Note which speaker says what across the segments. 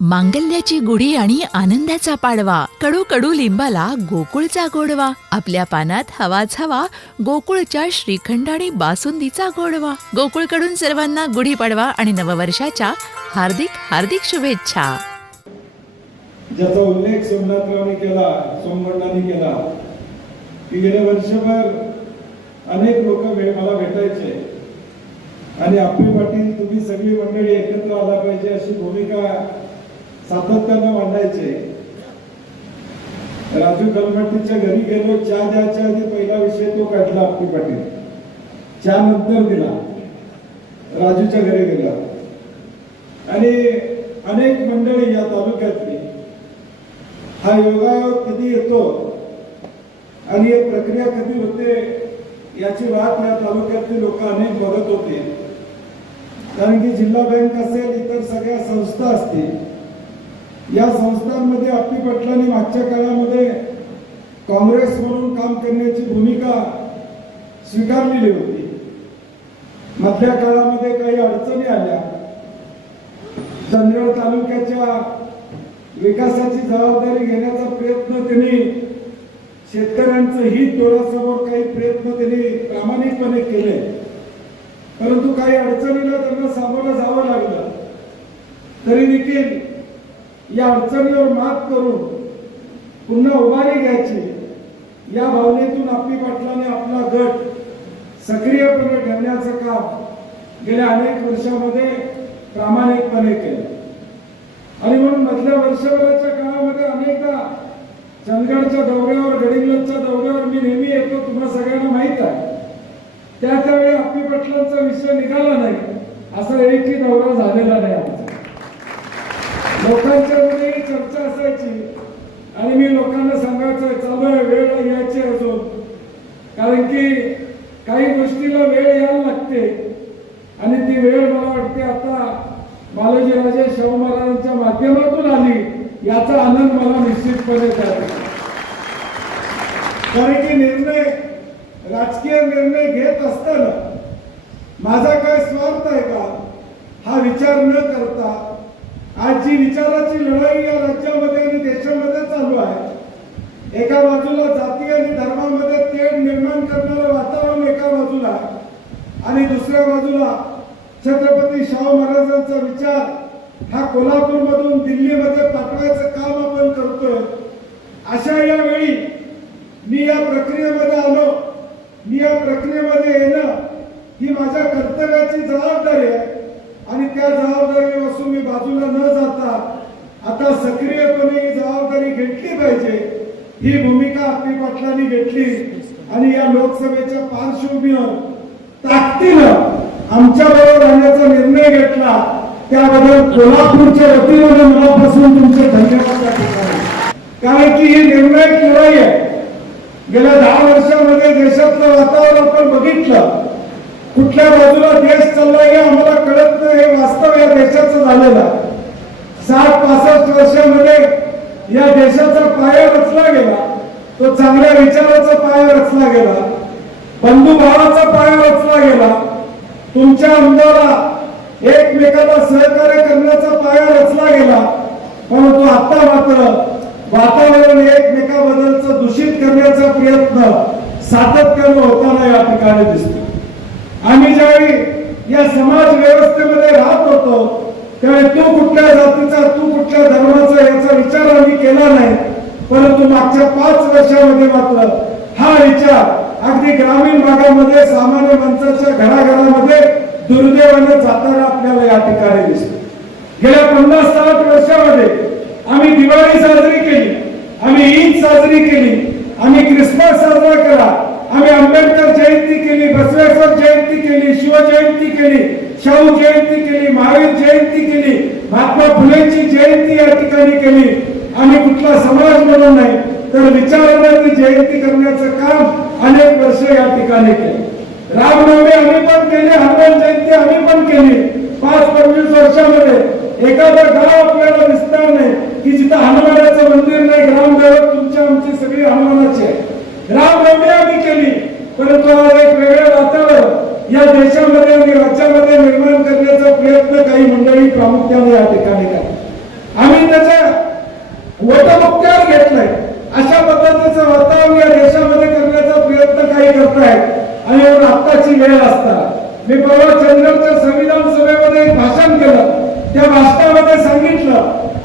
Speaker 1: मांगल्याची गुढी आणि आनंदाचा पाडवा. कडू कडू लिंबाला गोकुळचा गोडवा. आपल्या पानात हवाच हवा गोकुळच्या श्रीखंड आणि बासुंदीचा गोडवा. गोकुळकडून सर्वांना गुढी पाडवा आणि नववर्षाच्या हार्दिक हार्दिक शुभेच्छा.
Speaker 2: ज्याचा उल्लेख सोमनाथरावने केला सोमवंडाने केला. की गेल्या वर्षभर अनेक लोक मला भेटायचे. आणि आपली पाटील तुम्ही सगळी मंडळी एकत्र आला पाहिजे अशी भूमिका सातत्यानं मांडायचे राजू कलमट्टीच्या घरी गेलो चहा द्यायच्या आधी पहिला विषय तो काढला आपली पाटील. चहा नंतर दिला. राजूच्या घरी गेला. आणि अनेक मंडळी या तालुक्यातली. हा योगायोग कधी येतो आणि ही प्रक्रिया कधी होते याची वाट या तालुक्यातली लोक अनेक बघत होते. कारण की जिल्हा बँक असेल इतर सगळ्या संस्था असतील या संस्थांमध्ये आपली पटलांनी मागच्या काळामध्ये काँग्रेस म्हणून काम करण्याची भूमिका स्वीकारलेली होती. मधल्या काळामध्ये काही अडचणी आल्या. चंदगड तालुक्याच्या विकासाची जबाबदारी घेण्याचा प्रयत्न त्यांनी शेतकऱ्यांचं हित डोळ्यासमोर काही प्रयत्न त्यांनी प्रामाणिकपणे केले. परंतु काही अडचणीला त्यांना सामोरं जावं लागलं. तरी देखील या अडचणीवर मात करून पुन्हा उभारी घ्यायची. या भावनेतून आपली पाटलाने आपला गट सक्रियपणे ठेवण्याचं काम गेल्या अनेक वर्षामध्ये प्रामाणिकपणे केलं. आणि म्हणून मधल्या वर्षभराच्या काळामध्ये अनेकदा चंदगडच्या दौऱ्यावर गडिंग्लजच्या दौऱ्यावर मी नेहमी येतो तुम्हाला सगळ्यांना माहीत आहे. त्या त्यावेळी आपली पटलांचा विषय निघाला नाही. असा एकही दौरा झालेला नाही. लोकांच्या मध्ये चर्चा असायची आणि मी लोकांना सांगायचं चालू आहे वेळ यायची अजून. कारण की काही गोष्टीला वेळ यायला लागते आणि ती वेळ मला वाटते आता बालाजी राजे शाहू महाराजांच्या माध्यमातून आली याचा आनंद मला निश्चितपणे झाला. कारण की निर्णय राजकीय निर्णय घेत असताना माझा काय स्वार्थ आहे का? हा विचार न करता आज जी विचाराची लढाई या राज्यामध्ये आणि देशामध्ये चालू आहे. एका बाजूला जाती आणि धर्मामध्ये तेढ निर्माण करणारं वातावरण एका बाजूला आणि दुसऱ्या बाजूला छत्रपती शाहू महाराजांचा विचार हा कोल्हापूर मधून दिल्लीमध्ये पाठवायचं काम आपण करतोय. अशा या वेळी मी या प्रक्रियेमध्ये आलो. मी या प्रक्रियेमध्ये येणं ही माझ्या कर्तव्याची जबाबदारी आहे. आणि त्या जबाबदारीपासून मी बाजूला न जाता आता सक्रियपणे ही जबाबदारी घेतली पाहिजे. ही भूमिका आपली पाटलांनी घेतली आणि या लोकसभेच्या पार्श्वभूमीवर ताकदीनं आमच्या बरोबर राहण्याचा निर्णय घेतला. त्याबद्दल कोल्हापूरच्या वतीने मनापासून तुमचे धन्यवाद कारण की ही निर्णायक लढाई आहे. गेल्या दहा वर्षामध्ये देशातलं वातावरण आपण बघितलं. कुठल्या बाजूला देश चाललाय हे आम्हाला कळत नाही हे वास्तव या देशाचं झालेलं सात साठ पासष्ट वर्षामध्ये या देशाचा पाया रचला गेला. तो चांगल्या विचाराचा पाया रचला गेला. बंधुभावाचा पाया रचला गेला. तुमच्या अंदाला एकमेकाला सहकार्य करण्याचा पाया रचला गेला. परंतु आता मात्र वातावरण एकमेकाबद्दलचं दूषित करण्याचा प्रयत्न सातत्यानं होताना या ठिकाणी दिसतो आम्ही ज्यावेळी या समाज व्यवस्थेमध्ये राहत होतो त्यावेळी तू कुठल्या जातीचा तू कुठल्या धर्माचा याचा विचार आम्ही केला नाही परंतु मागच्या पाच वर्षामध्ये मात्र हा विचार अगदी ग्रामीण भागामध्ये सामान्य माणसाच्या घराघरामध्ये दुर्दैवाने जाताना आपल्याला या ठिकाणी दिसतो. गेल्या पन्नास साठ वर्षामध्ये आम्ही दिवाळी साजरी केली आम्ही ईद साजरी केली आम्ही ख्रिसमस साजरा केला आम्ही आंबेडकर जयंती केली बसवेश्वर जयंती केली शिवजयंती केली शाहू जयंती केली महावीर जयंती केली महात्मा फुलेची जयंती या ठिकाणी केली. आम्ही कुठला समाज म्हणून नाही तर विचारणाची जयंती करण्याचं काम अनेक वर्ष या ठिकाणी केलं. रामनवमी आम्ही पण केली हनुमान जयंती आम्ही पण केली. पाच पंचवीस वर्षामध्ये एखादं गाव आपल्या दिसणार नाही की जिथं हनुमानाचं मंदिर नाही ग्रामदैवत तुमच्या आमची सगळी हनुमानाची आहे रामनवमी आम्ही केली परंतु आज एक वेगळं वातावरण या देशामध्ये आणि राज्यामध्ये निर्माण करण्याचा प्रयत्न काही मंडळी प्रामुख्याने या ठिकाणी करतात आम्ही वटमुक्त्यावर घेतलंय अशा पद्धतीचं वातावरण या देशामध्ये करण्याचा प्रयत्न काही करतायत आणि म्हणून आत्ताची वेळ असता. मी परवा चंद्रच्या संविधान सभेमध्ये एक भाषण केलं. त्या भाषणामध्ये सांगितलं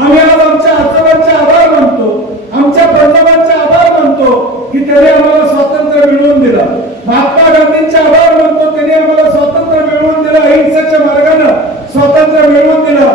Speaker 2: आम्ही आज आमच्या आजोबांचे आभार मानतो. आमच्या पंतप्रधानांचे आभार मानतो की त्याने आम्हाला स्वातंत्र्य मिळवून दिलं. महात्मा गांधींचे आभार मानतो त्यांनी आम्हाला स्वातंत्र्य मिळवून दिलं. अहिंसेच्या मार्गानं स्वातंत्र्य मिळवून दिलं.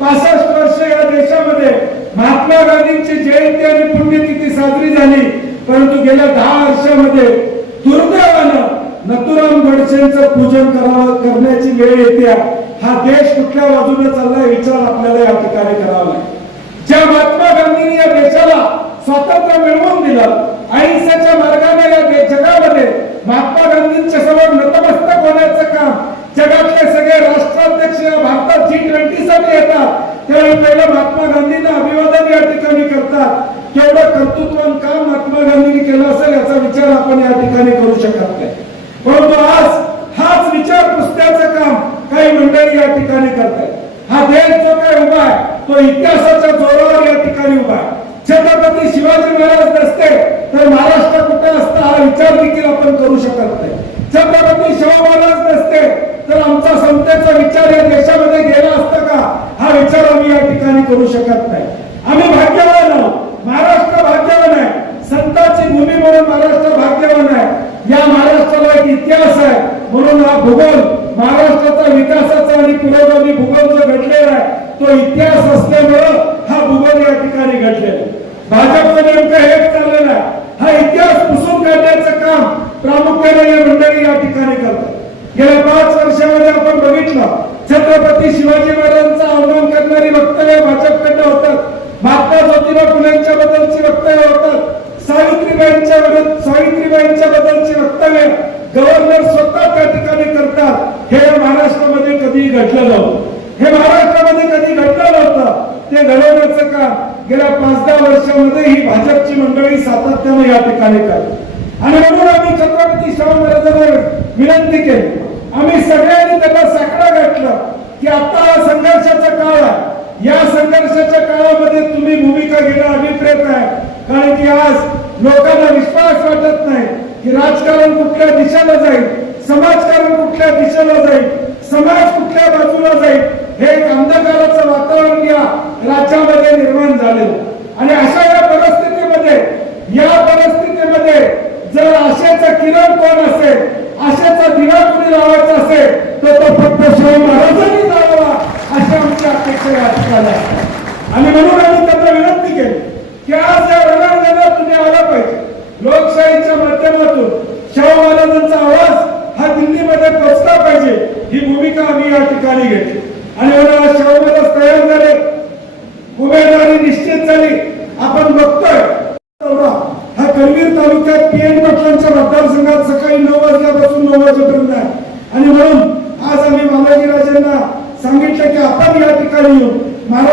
Speaker 2: पासष्ट वर्ष या देशामध्ये महात्मा गांधींची जयंती आणि पुण्यतिथी साजरी झाली. परंतु गेल्या दहा वर्षामध्ये नथुराम गोडसेंचं पूजन करावं करण्याची वेळ येते. हा देश कुठल्या बाजूने चाललाय विचार आपल्याला या ठिकाणी करावा लागेल. ज्या महात्मा गांधींनी या देशाला स्वातंत्र्य मिळवून दिलं अहिंसाच्या मार्गाने या जगामध्ये महात्मा गांधींच्या समोर नतमस्तक होण्याचं काम जगातले सगळे राष्ट्राध्यक्ष या भारतात जी ट्वेंटी साठी येतात. त्यावेळी पहिलं महात्मा गांधींना अभिवादन या ठिकाणी करतात. केवढं कर्तृत्वान काम महात्मा गांधींनी केलं असेल याचा विचार आपण या ठिकाणी करू शकत नाही परंतु आज हाच विचार पुसण्याचं काम काही मंडळी या ठिकाणी करतात हा देश जो काही उभा आहे तो इतिहासाच्या जोरावर या ठिकाणी उभा आहे छत्रपती शिवाजी महाराज नसते तर महाराष्ट्र कुठे असता हा विचार देखील आपण करू शकत नाही छत्रपती शाहू महाराज नसते तर आमचा समतेचा विचार या देशामध्ये गेला असता का हा विचार आम्ही या ठिकाणी करू शकत नाही. आम्ही भाग्यवान आहोत. महाराष्ट्र भाग्यवान आहे. संतांची भूमी म्हणून महाराष्ट्र भाग्यवान आहे. या महाराष्ट्राला एक इतिहास आहे. म्हणून हा भूगोल महाराष्ट्राचा विकासाचा आणि पुरोगामी भूगोल जो घडलेला आहे तो इतिहास असल्यामुळं हा भूगोल या ठिकाणी घडलेला आहे. भाजपचं नेमकं हेच चाललेलं आहे. हा इतिहास पुसून काढण्याचं काम प्रामुख्याने या मंडळी या ठिकाणी करतात. गेल्या पाच वर्षामध्ये आपण बघितलं छत्रपती शिवाजी महाराजांचा अवमान करणारी वक्तव्य भाजपकडनं होतात. महात्मा ज्योतिबा फुलेंच्या बद्दलची वक्तव्य होतात. सावित्रीबाईंच्या विरुद्ध सावित्रीबाईंच्या बद्दलची वक्तव्य गव्हर्नर स्वतः त्या ठिकाणी करतात. हे महाराष्ट्रामध्ये कधी घडलं नव्हतं. हे महाराष्ट्रामध्ये कधी घडलं नव्हतं ते घडवण्याचं काम गेल्या पाच दहा वर्षामध्ये ही भाजपची मंडळी सातत्याने या ठिकाणी करते आणि म्हणून आम्ही छत्रपती शाहू महाराजांना विनंती केली. आम्ही सगळ्यांनी त्याला साकडा घातलं. की आता हा संघर्षाचा काळ आहे. या संघर्षाच्या काळामध्ये तुम्ही भूमिका घेणं अभिप्रेत आहे. कारण की आज लोकांना विश्वास वाटत नाही की राजकारण कुठल्या दिशेला जाईल समाजकारण कुठल्या दिशेला जाईल समाज कुठल्या बाजूला जाईल हे एक अंधकाराचं वातावरण या राज्यामध्ये निर्माण झालेलं. आणि अशा या परिस्थितीमध्ये या परिस्थितीमध्ये जर आशेचा किरण कोण असेल आशेचा दिवा कोणी लावायचा असेल तर तो फक्त शिवाय महाराजांनी लावावा अशी आमची अपेक्षा या ठिकाणी आणि म्हणून आम्ही त्यांना विनंती केली की आज या रणांगणात तुम्ही आला पाहिजे. लोकशाहीच्या माध्यमातून शाहू महाराजांचा आवाज हा दिल्लीमध्ये पोचला पाहिजे ही भूमिका आम्ही या ठिकाणी घेतली. आणि मला शाहू महाराज तयार झाले उमेदवारी निश्चित झाली आपण बघतोय तेवढा हा करवीर तालुक्यात पीएन पाटलांच्या मतदारसंघात सकाळी नऊ वाजल्यापासून नऊ वाजेपर्यंत आहे आणि म्हणून आज आम्ही बालाजीराजांना सांगितलं की आपण या ठिकाणी येऊन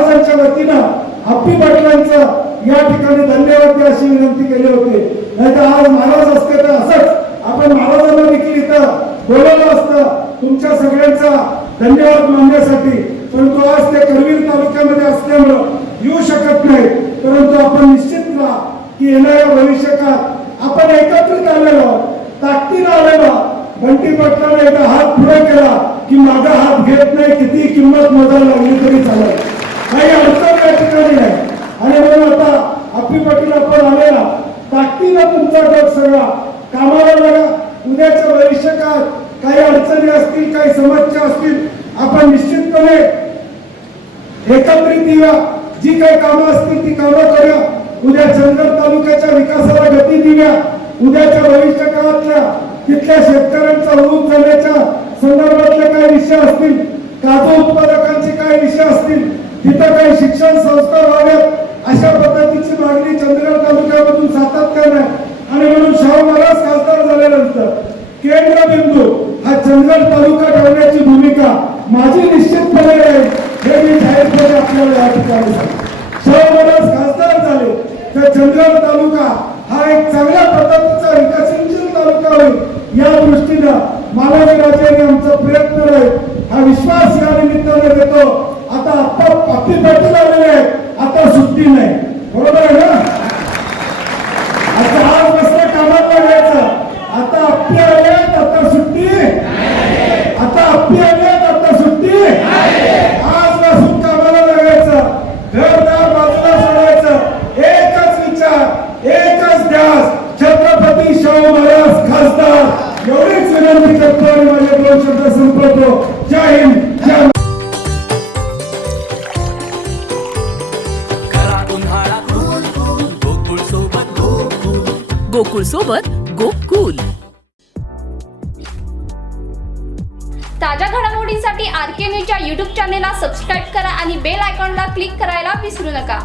Speaker 2: महाराजांच्या वतीनं हप्पी पाटलांचं या ठिकाणी धन्यवाद द्या अशी विनंती केली होती. नाही आज महाराज असते तर असंच. आपण महाराजांना देखील इथं बोलवलं असतं. तुमच्या सगळ्यांचा धन्यवाद मानण्यासाठी परंतु आज ते करवीर तालुक्यामध्ये असल्यामुळं येऊ शकत नाही परंतु आपण निश्चित राहा की येणाऱ्या भविष्यकाळात आपण एकत्रित आलेलो आहोत, ताकदीनं आलेलो बंटी पाटलाने एकदा हात पुढे केला की माझा हात घेत नाही किती किंमत मोजायला लागली तरी चालेल. काही अडचण या ठिकाणी नाही. आणि म्हणून आता अप्पी पाटील आपण आलेला. ताकदीनं तुमचा गट सगळा. कामाला लागा उद्याच्या भविष्यकाळात काही अडचणी असतील काही समस्या असतील आपण निश्चितपणे एकत्रित येऊया. जी काही कामं असतील ती कामं करूया. उद्या चंदगड तालुक्याच्या विकासाला गती देऊया. उद्याच्या भविष्य काळातल्या तिथल्या शेतकऱ्यांचा ऊस झाल्याच्या संदर्भातले काही विषय असतील काजू उत्पादकांचे काही विषय असतील तिथं काही शिक्षण संस्था व्हाव्यात अशा पद्धतीची मागणी चंद्रगड तालुक्यामधून सातत्याने आणि म्हणून शाहू महाराज खासदार झाल्यानंतर केंद्र बिंदू हा चंद्रगड तालुका ठेवण्याची भूमिका माझी निश्चितपणे राहील हे मी जाहीरपणे आपल्याला या ठिकाणी शाहू महाराज खासदार झाले तर चंद्रगड तालुका हा एक चांगल्या पद्धतीने उन्हाळा कूल गोकुळ सोबत गोकुल
Speaker 1: गोकुळ सोबत गोकुल.
Speaker 3: ताज्या घडामोडींसाठी आरके न्यूजच्या यूट्यूब चॅनेलला सबस्क्राईब करा आणि बेल आयकॉनला क्लिक करायला विसरू नका.